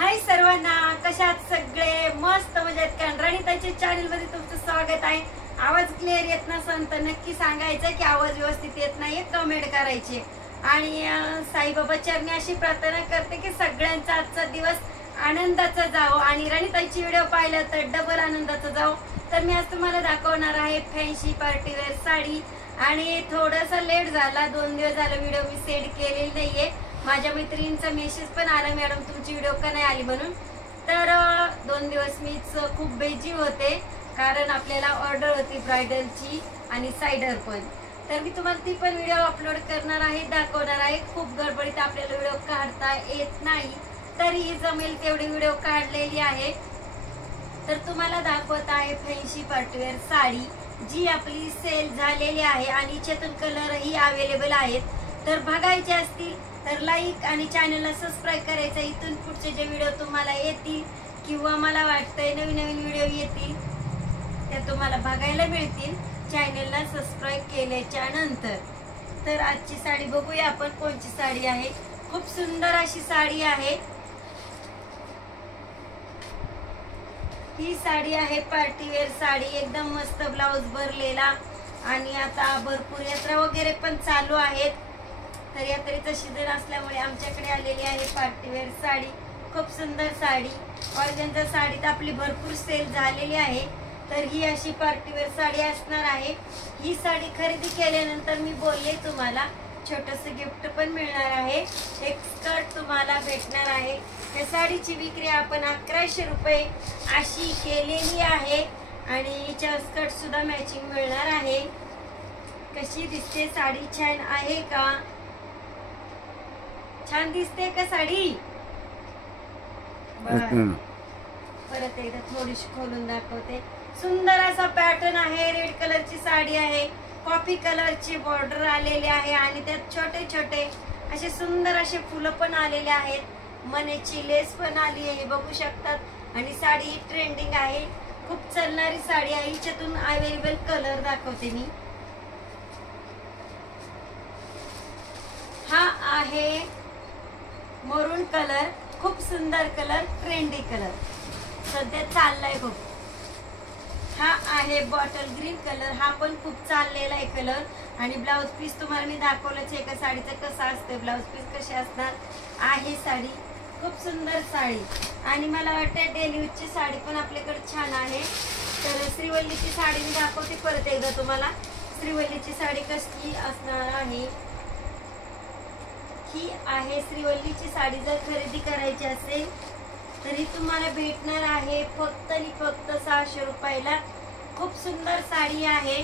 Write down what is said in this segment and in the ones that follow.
हाय सर्वांना, कशात सगळे मस्त मजेत का? राणीताईच्या चॅनल मध्ये तुमचं स्वागत आहे। आवाज क्लिअर येत नसेल तर नक्की सांगायचं की आवाज व्यवस्थित येत नाहीये, कमेंट करायची। आणि साईबाबा चरणी अशी प्रार्थना करते की सगळ्यांचा आजचा दिवस आनंदाचा जावो आणि राणीताईची व्हिडिओ पाहिलं तर डबल आनंदाचा जावो। तर मी आज तुम्हाला दाखवणार आहे फॅन्सी पार्टी वेअर साडी। आणि थोडासा लेट झाला, 2 दिवस झाले व्हिडिओ मी सेंड केलेली नाहीये। माझ्या मैत्रिणींचा मेसेज पण आला, मॅडम तुमची व्हिडिओ का नाही आली म्हणून। तर 2 दिवस मीच खूप बिझी होते, कारण आपल्याला ऑर्डर होती ब्रायडलची आणि साइडर पण। तर मी तुम्हाला ती पण व्हिडिओ अपलोड करणार आहे, दाखवणार आहे। खूप गडबडीत आपल्याला व्हिडिओ काढता येत नाही, तरीही जमेल तेवढी व्हिडिओ काढलेली आहे। तर तुम्हाला दाखवत आहे फॅन्सी पार्टीवेअर साडी, जी आपली सेल झालेली आहे आणि याच्यातून कलरही अवेलेबल आहेत। तर बघायचे असतील तर लाईक आणि चॅनलला सबस्क्राइब करायचं। इथून पुढचे जे व्हिडिओ तुम्हाला येतील किंवा मला वाटतंय नवीन नवीन व्हिडिओ येतील ते तुम्हाला बघायला मिळतील चॅनलला सबस्क्राइब केल्याच्या नंतर। तर आजची साडी बघूया आपण कोणती साडी आहे। खूप सुंदर अशी साडी आहे। ही साडी आहे पार्टीवेअर साडी, एकदम मस्त ब्लाउज भरलेला। आणि आता भरपूर यात्रा वगैरे पण चालू आहेत, तर यात्रेचा सीजन असल्यामुळे आमच्याकडे आलेली आहे पार्टीवेअर साडी। खूप सुंदर साडी, ऑर्गेन्झा साडीत आपली भरपूर सेल झालेली आहे। तर ही अशी पार्टीवेअर साडी असणार आहे। ही साडी खरेदी केल्यानंतर मी बोलले तुम्हाला छोटंसं गिफ्ट पण मिळणार आहे, एक स्कर्ट तुम्हाला भेटणार आहे। या साडीची विक्री आपण 1100 रुपये अशी केलेली आहे आणि हिच्या स्कर्ट सुद्धा मॅचिंग मिळणार आहे। कशी दिसते साडी? छान आहे का? छान दिसते का साडी? परत एकदा थोडीशी खोलून दाखवते। सुंदर असा पॅटर्न आहे, रेड कलरची साडी आहे, कॉफी कलरची बॉर्डर आलेली आहे आणि त्यात छोटे छोटे असे सुंदर असे फुलं पण आलेले आहेत। मनेची लेस पण आली आहे, बघू शकतात। आणि साडी ही ट्रेंडिंग आहे, खूप चालणारी साडी आहे। हिच्यातून अवेलेबल कलर दाखवते मी। हा आहे मरून कलर, खूप सुंदर कलर, ट्रेंडी कलर, सध्या चाललाय खूप। हा आहे बॉटल ग्रीन कलर, हा पण खूप चाललेला आहे कलर। आणि ब्लाउज पीस तुम्हाला मी दाखवलंच आहे का साडीचं कसं असतं, ब्लाउज पीस कसे असणार आहे साडी। खूप सुंदर साडी आणि मला वाटतं डेली यूजची साडी पण आपल्याकडे छान आहे। तर श्रीवल्लीची साडी मी दाखवते परत एकदा तुम्हाला। श्रीवल्लीची साडी कशी असणार आहे, ही आहे श्रीवल्लीची साडी। जर खरेदी करायची असेल तरी तुम्हाला भेटणार आहे फक्त आणि फक्त 600 रुपयाला। खूप सुंदर साडी आहे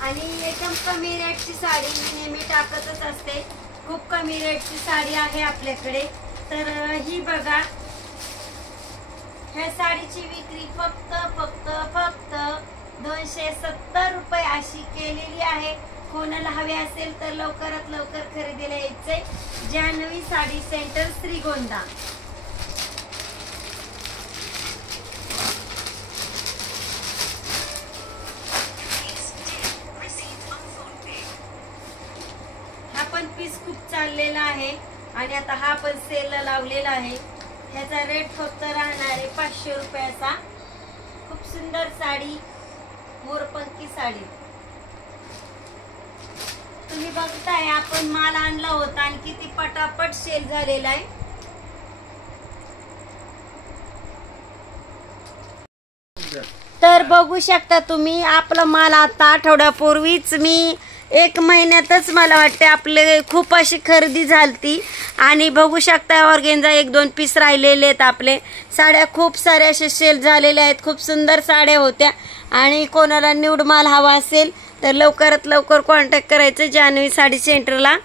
आणि एकदम कमी रेटची साडी मी नेहमी टाकतच असते। खूप कमी रेटची साडी आहे आपल्याकडे। तर ही बघा, ह्या साडीची विक्री फक्त 270 रुपये अशी केलेली आहे। कोणाला हवे असेल तर लवकरात लवकर खरेदीला यायचंय। जान्हवी साडी सेंटर, श्रीगोंदा। हा पण पीस खूप चाललेला आहे आणि आता हा पण सेल लावलेला आहे। ह्याचा रेट फक्त राहणार आहे 500 रुपयाचा। खूप सुंदर साडी, मोरपंखी साडी। तुम्ही बघताय आपण माल आणला होता आणि किती पटापट सेल झालेला आहे। तर बघू शकता तुम्ही, आपला माल आता आठवड्यापूर्वीच मी 1 महिन्यातच मला वाटते आपले खूप अशी खरेदी झालती। आणि बघू शकता ऑर्गेन्झा 1-2 पीस राहिलेले आहेत आपले। साड्या खूप साऱ्या असे सेल झालेल्या आहेत, खूप सुंदर साड्या होत्या। आणि कोणाला न्यूड माल हवा असेल तर लवकरात लवकर कॉन्टॅक्ट करायचं जान्हवी साडी सेंटरला।